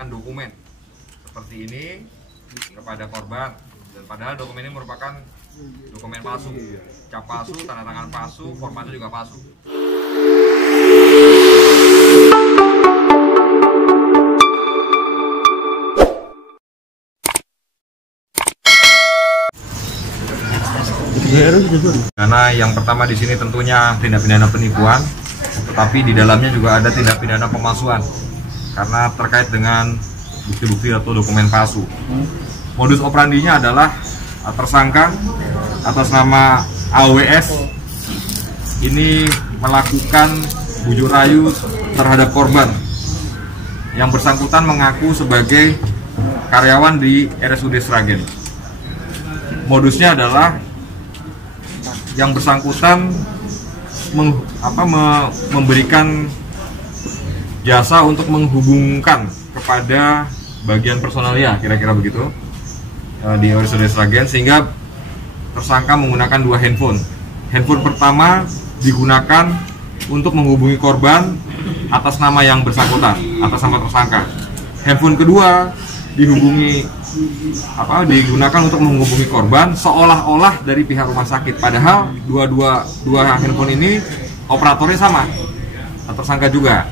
Dokumen seperti ini kepada korban, dan padahal dokumen ini merupakan dokumen palsu, cap palsu, tanda tangan palsu, formatnya juga palsu. Karena yang pertama di sini tentunya tindak pidana penipuan, tetapi di dalamnya juga ada tindak pidana pemalsuan karena terkait dengan bukti-bukti atau dokumen palsu. Modus operandinya adalah tersangka atas nama AWS ini melakukan bujuk rayu terhadap korban. Yang bersangkutan mengaku sebagai karyawan di RSUD Sragen. Modusnya adalah yang bersangkutan memberikan jasa untuk menghubungkan kepada bagian personalia, kira-kira begitu, di RSUD Sragen, sehingga tersangka menggunakan dua handphone. Handphone pertama digunakan untuk menghubungi korban atas nama yang bersangkutan, atas nama tersangka. Handphone kedua digunakan untuk menghubungi korban seolah-olah dari pihak rumah sakit, padahal dua handphone ini operatornya sama, tersangka juga,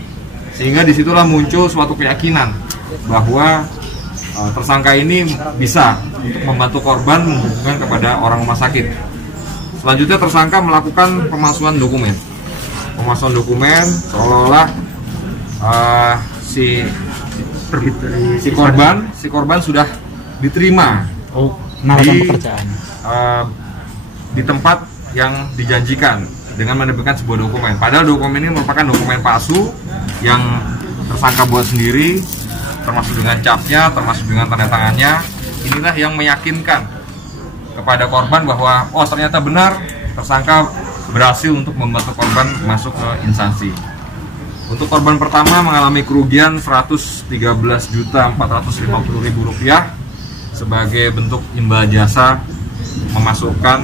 sehingga disitulah muncul suatu keyakinan bahwa tersangka ini bisa untuk membantu korban menghubungkan kepada orang rumah sakit. Selanjutnya tersangka melakukan pemalsuan dokumen seolah-olah si korban sudah diterima di tempat yang dijanjikan dengan menerbitkan sebuah dokumen. Padahal dokumen ini merupakan dokumen palsu yang tersangka buat sendiri, termasuk dengan capnya, termasuk dengan tanda tangannya. Inilah yang meyakinkan kepada korban bahwa ternyata benar tersangka berhasil untuk membantu korban masuk ke instansi. Untuk korban pertama mengalami kerugian Rp113.450.000 sebagai bentuk imbal jasa memasukkan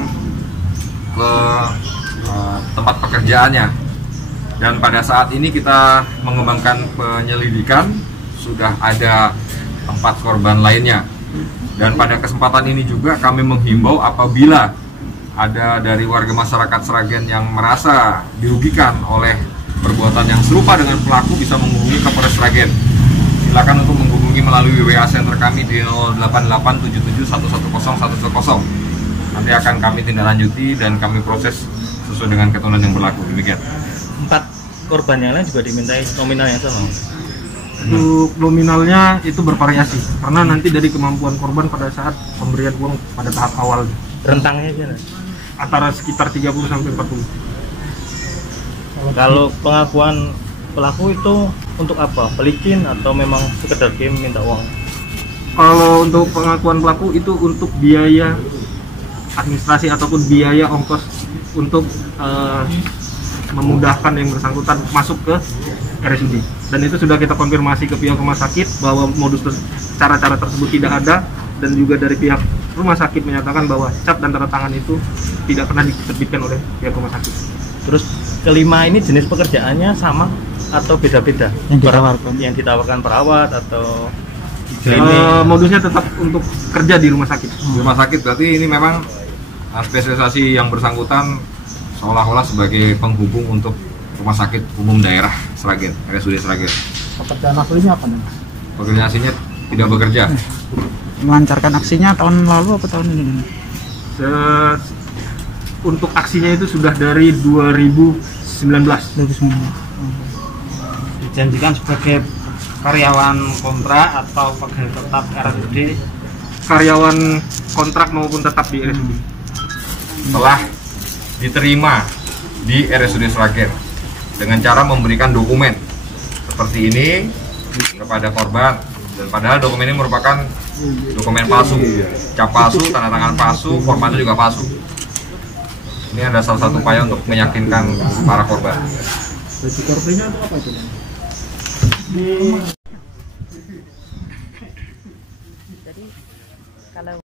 ke tempat pekerjaannya. Dan pada saat ini kita mengembangkan penyelidikan, sudah ada 4 korban lainnya. Dan pada kesempatan ini juga kami menghimbau apabila ada dari warga masyarakat Sragen yang merasa dirugikan oleh perbuatan yang serupa dengan pelaku, bisa menghubungi Kapolres Sragen. Silakan untuk menghubungi melalui WA center kami di 08877110110. Nanti akan kami tindak lanjuti dan kami proses sesuai dengan ketentuan yang berlaku. Demikian. 4 korban yang lain juga dimintai nominal yang sama. Untuk nominalnya itu bervariasi karena nanti dari kemampuan korban pada saat pemberian uang pada tahap awal. Rentangnya gimana? Antara sekitar 30 sampai 40. Kalau pengakuan pelaku itu untuk apa? Balikin atau memang sekedar game minta uang? Kalau untuk pengakuan pelaku itu untuk biaya administrasi ataupun biaya ongkos untuk memudahkan yang bersangkutan masuk ke RSUD. Dan itu sudah kita konfirmasi ke pihak rumah sakit bahwa cara-cara tersebut tidak ada, dan juga dari pihak rumah sakit menyatakan bahwa cap dan tanda tangan itu tidak pernah diterbitkan oleh pihak rumah sakit. Terus kelima ini jenis pekerjaannya sama atau beda-beda? Yang ditawarkan perawat atau modusnya tetap untuk kerja di rumah sakit. Di rumah sakit berarti ini memang spesialisasi yang bersangkutan seolah-olah sebagai penghubung untuk rumah sakit umum daerah Sragen, RSUD Sragen. Pekerjaan aslinya apa nih? Pekerjaan aslinya tidak bekerja. Melancarkan aksinya tahun lalu apa tahun ini? Untuk aksinya itu sudah dari 2019. Dijanjikan sebagai karyawan kontrak atau pegawai tetap RSUD? Karyawan kontrak maupun tetap di RSUD. Setelah diterima di RSUD Sragen dengan cara memberikan dokumen seperti ini kepada korban, dan padahal dokumen ini merupakan dokumen palsu, cap palsu, tanda tangan palsu, formatnya juga palsu. Ini adalah salah satu upaya untuk meyakinkan para korban. Baju korbannya apa itu? Jadi kalau